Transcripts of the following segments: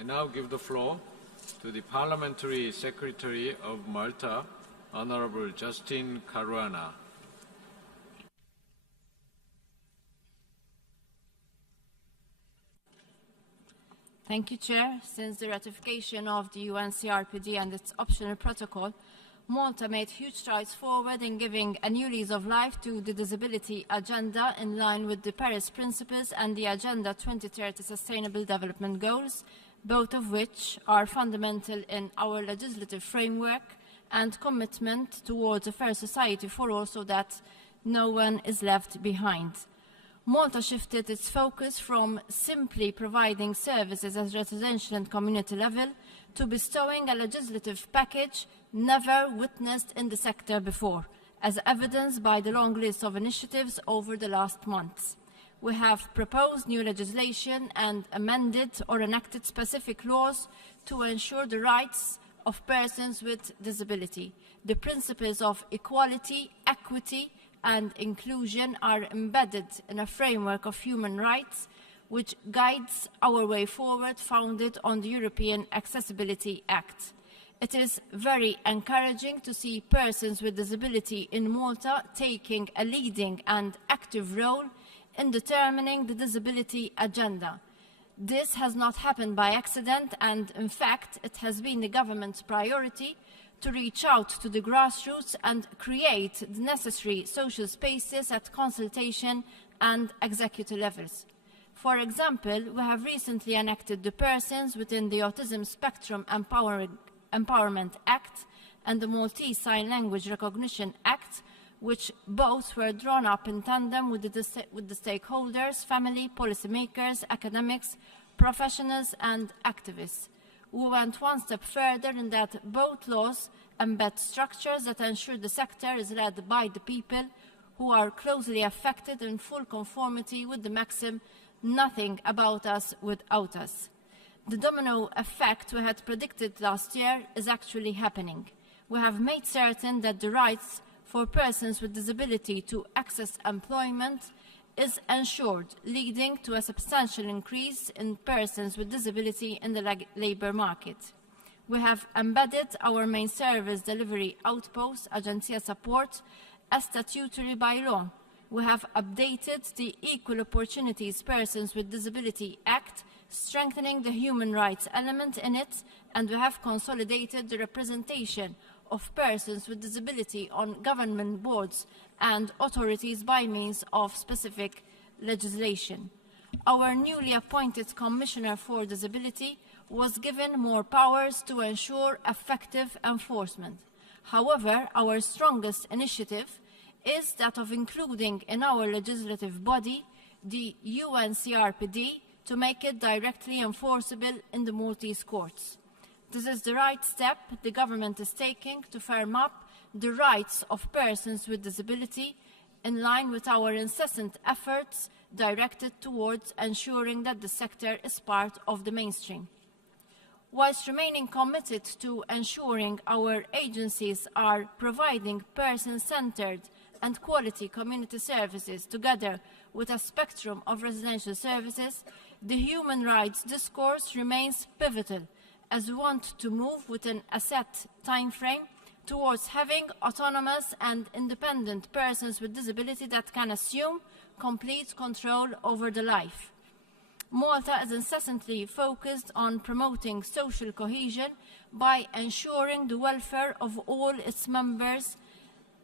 I now give the floor to the Parliamentary Secretary of Malta, Honorable Justin Caruana. Thank you, Chair. Since the ratification of the UNCRPD and its optional protocol, Malta made huge strides forward in giving a new lease of life to the disability agenda in line with the Paris Principles and the Agenda 2030 Sustainable Development Goals, both of which are fundamental in our legislative framework and commitment towards a fair society for all so that no one is left behind. Malta shifted its focus from simply providing services at residential and community level to bestowing a legislative package never witnessed in the sector before, as evidenced by the long list of initiatives over the last months. We have proposed new legislation and amended or enacted specific laws to ensure the rights of persons with disability. The principles of equality, equity, and inclusion are embedded in a framework of human rights which guides our way forward, founded on the European Accessibility Act. It is very encouraging to see persons with disability in Malta taking a leading and active role in determining the disability agenda. This has not happened by accident, and in fact, it has been the government's priority to reach out to the grassroots and create the necessary social spaces at consultation and executive levels. For example, we have recently enacted the Persons Within the Autism Spectrum Empowerment Act and the Maltese Sign Language Recognition Act, which both were drawn up in tandem with the stakeholders, family, policymakers, academics, professionals and activists. We went one step further in that both laws embed structures that ensure the sector is led by the people who are closely affected in full conformity with the maxim, "Nothing about us without us." The domino effect we had predicted last year is actually happening. We have made certain that the rights for persons with disability to access employment is ensured, leading to a substantial increase in persons with disability in the labour market. We have embedded our main service delivery outpost, Agencia Support, as statutory by law. We have updated the Equal Opportunities Persons with Disability Act, strengthening the human rights element in it, and we have consolidated the representation of persons with disability on government boards and authorities by means of specific legislation. Our newly appointed Commissioner for Disability was given more powers to ensure effective enforcement. However, our strongest initiative is that of including in our legislative body the UNCRPD to make it directly enforceable in the Maltese courts. This is the right step the government is taking to firm up the rights of persons with disability in line with our incessant efforts directed towards ensuring that the sector is part of the mainstream. Whilst remaining committed to ensuring our agencies are providing person-centred and quality community services together with a spectrum of residential services, the human rights discourse remains pivotal as we want to move within a set time frame towards having autonomous and independent persons with disability that can assume complete control over their life. Malta is incessantly focused on promoting social cohesion by ensuring the welfare of all its members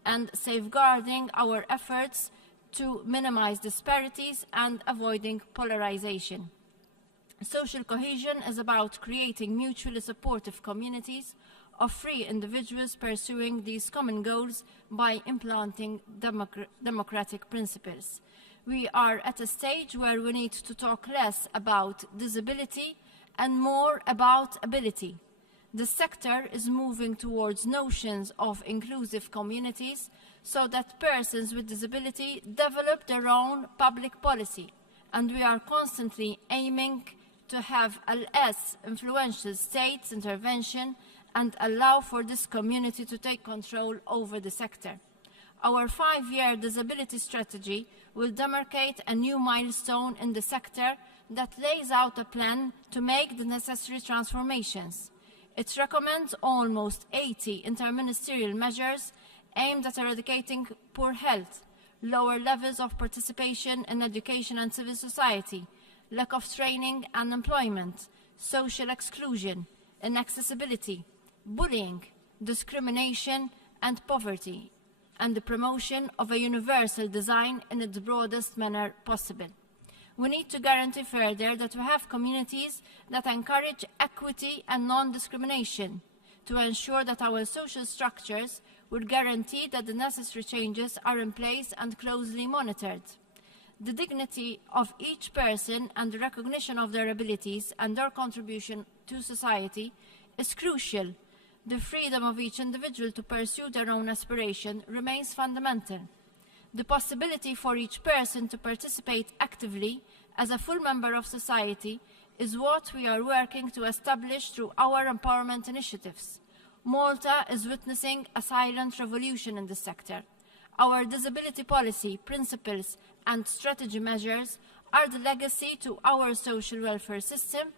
and safeguarding our efforts to minimize disparities and avoiding polarization. Social cohesion is about creating mutually supportive communities of free individuals pursuing these common goals by implanting democratic principles. We are at a stage where we need to talk less about disability and more about ability. The sector is moving towards notions of inclusive communities so that persons with disability develop their own public policy, and we are constantly aiming to have a less influential state intervention and allow for this community to take control over the sector. Our 5-year disability strategy will demarcate a new milestone in the sector that lays out a plan to make the necessary transformations. It recommends almost 80 interministerial measures aimed at eradicating poor health, lower levels of participation in education and civil society, lack of training and employment, social exclusion, inaccessibility, bullying, discrimination and poverty, and the promotion of a universal design in its broadest manner possible. We need to guarantee further that we have communities that encourage equity and non-discrimination to ensure that our social structures would guarantee that the necessary changes are in place and closely monitored. The dignity of each person and the recognition of their abilities and their contribution to society is crucial. The freedom of each individual to pursue their own aspiration remains fundamental. The possibility for each person to participate actively as a full member of society is what we are working to establish through our empowerment initiatives. Malta is witnessing a silent revolution in this sector. Our disability policy, principles and strategy measures are the legacy to our social welfare system,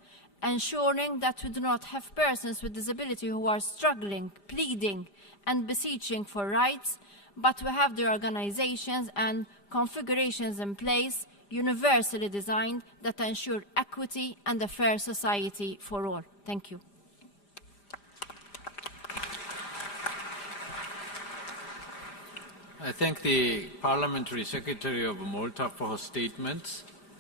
ensuring that we do not have persons with disability who are struggling, pleading and beseeching for rights, but we have the organizations and configurations in place, universally designed, that ensure equity and a fair society for all. Thank you. I thank the Parliamentary Secretary of Malta for her statements.